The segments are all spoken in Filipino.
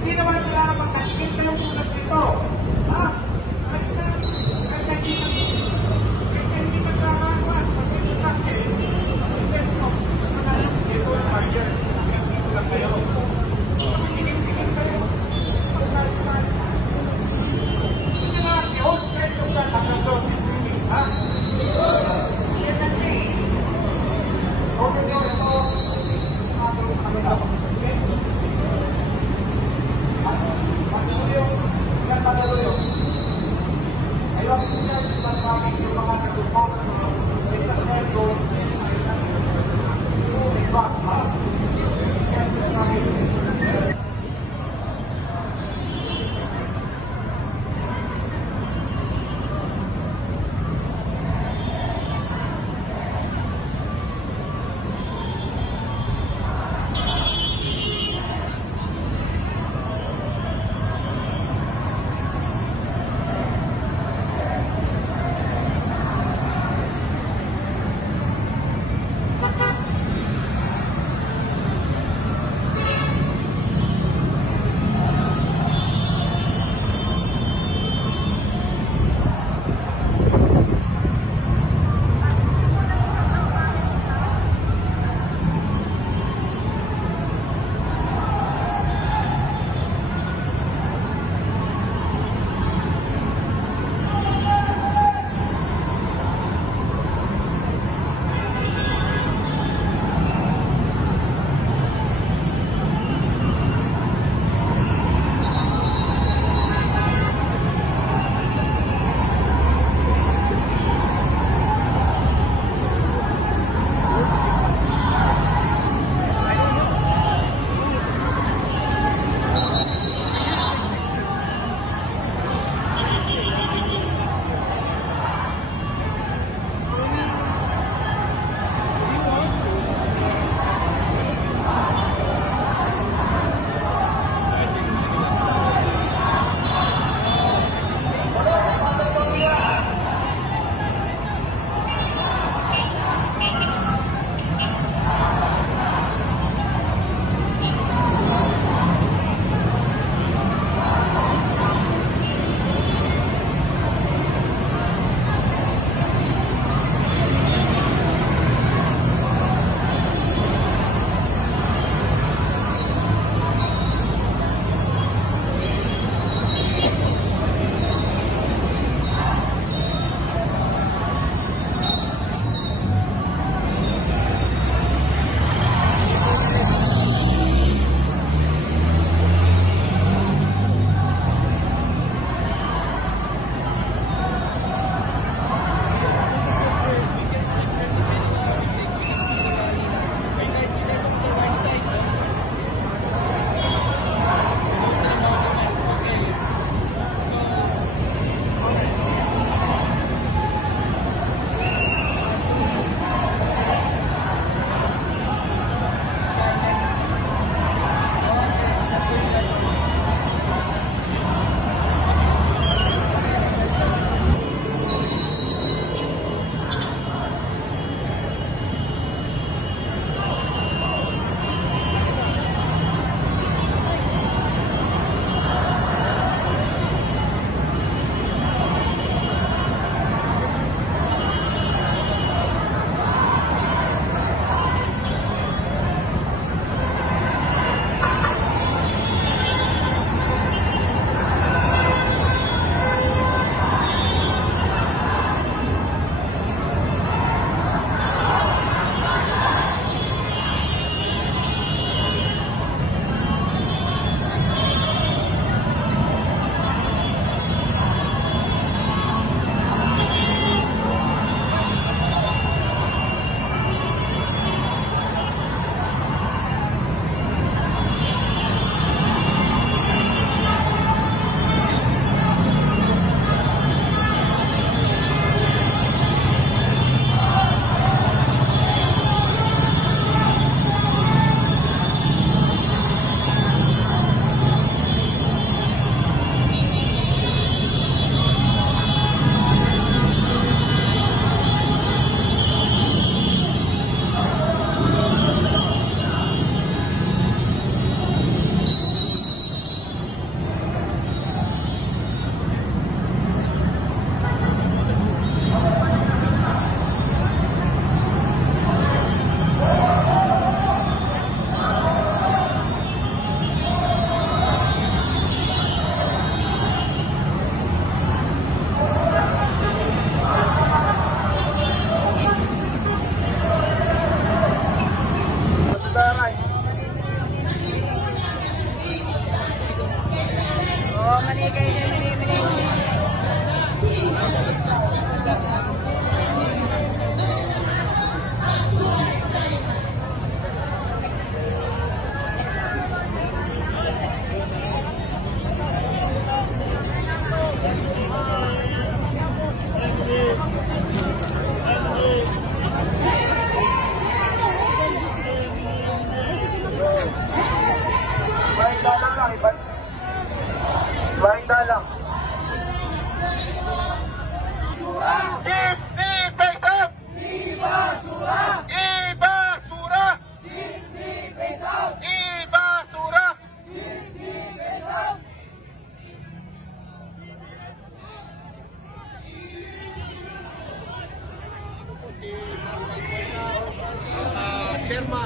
Hindi naman kailangan mag-catchment kayo sulat nito. Ha? Kasi hindi magkakakuan. Kasi hindi kasi. Sense mo. Ito ang higher. Dito lang kayo. Tingin kayo. Hindi na i-host kayo sulat hanggang doon. Ha? Yan ang thing. Okay nyo ito. Ano na? Matulog. Yan matulog.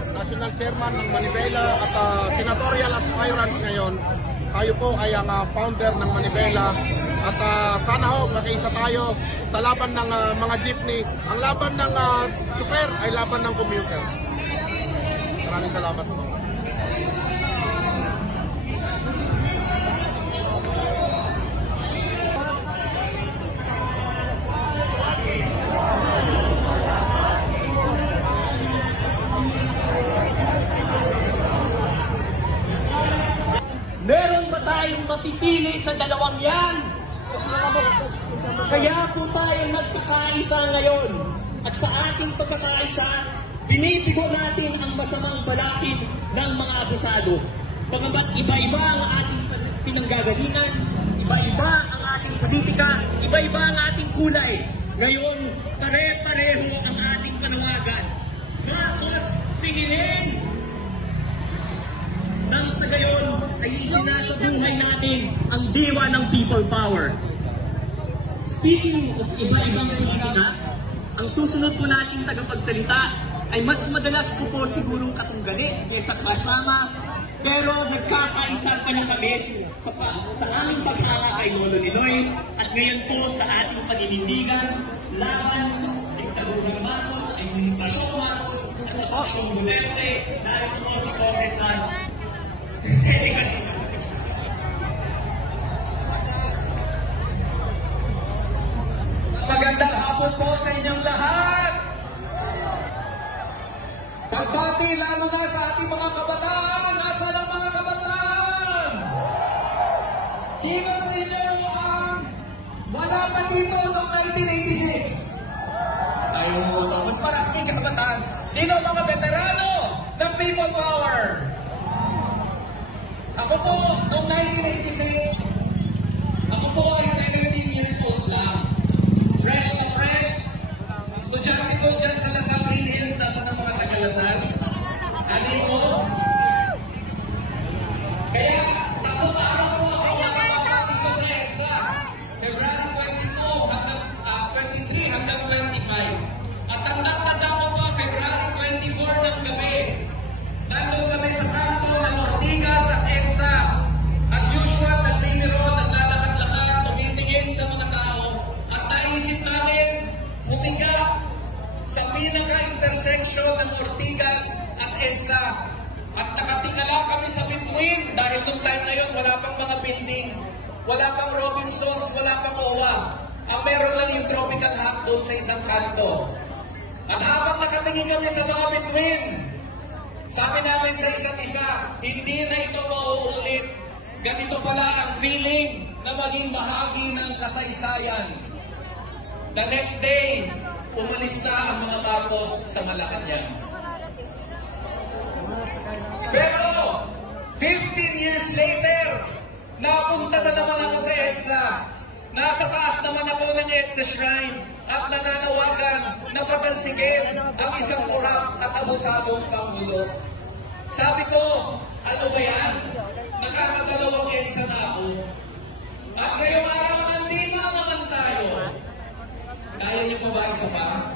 National Chairman ng Manibela at senatorial aspirant ngayon. Tayo po ay ang founder ng Manibela at sana ho makaisa tayo sa laban ng mga jeepney. Ang laban ng super ay laban ng commuter. Maraming salamat po. Meron ba tayong mapipili sa dalawang yan? Kaya po tayo nagkakaisa ngayon. At sa ating pagkakaisa, binibigo natin ang masamang balakid ng mga abusado. Pagamat iba-iba ang ating pinanggagalingan, iba-iba ang ating politika, iba-iba ang ating kulay. Ngayon, pare-pareho ang ating panawagan. Tapos, singilin! Nang sa gayon ay isinasa buhay natin ang diwa ng people power. Speaking of iba-ibang politika, ang susunod po nating tagapagsalita ay mas madalas ko po sigurong katunggali kaysa kasama, pero nagkakaisa pa na kami sa aming pagkaka kay Lolo Niloy at ngayon po sa ating paninindigan laban sa diktadura ng Marcos, administrasyon Marcos at sa Paksong Duterte dahil po sa Congressman. Magandang hapon po sa inyong lahat. Pagbati lalo na sa ating mga kabataan. Nasaan ang mga kabataan? Sino sa inyo ang wala pa dito noong 1986? Ayun mo ito. Mas maraming kabataan. Sino ang mga veterano ng people power? Ako po, noong 1986, ako po ay 17 years old lang. Fresh na fresh. Estudyante ko dyan sa Lasal Green Hills, nasa ng mga taga-Lasal. Anin ko. Kaya, takot araw po ako nakapapag dito sa EDSA. February 23 hanggang 25. At tanda ko pa, February 24 ng gabi. Nandun kami sa kanto ng Ortigas at EDSA. As usual, nagpinirod, naglalakad-lakad, tumitingin sa mga tao. At naisip namin, humiga sa pinaka-intersection ng Ortigas at EDSA. At nakatingala kami sa between dahil nung time na yun, wala pang mga building, wala pang Robinsons, wala pang OWA. Ang meron lang yung tropical hut doon sa isang kanto. At habang nakatingin kami sa mga between, sabi namin sa isa't isa, hindi na ito mauulit. Ganito pala ang feeling na maging bahagi ng kasaysayan. The next day, umalis na ang mga Marcos sa Malacanang. Pero, 15 years later, napunta na naman ako sa EDSA. Nasa taas naman ako ng EDSA Shrine at nananawagan na patansigin ang isang kurap at abusadong Pangulo. Sabi ko, ano ba yan? Nakakadalawang EDSA na ako. At ngayong araw, nandito naman tayo. Kaya niyo pa ba isa pa?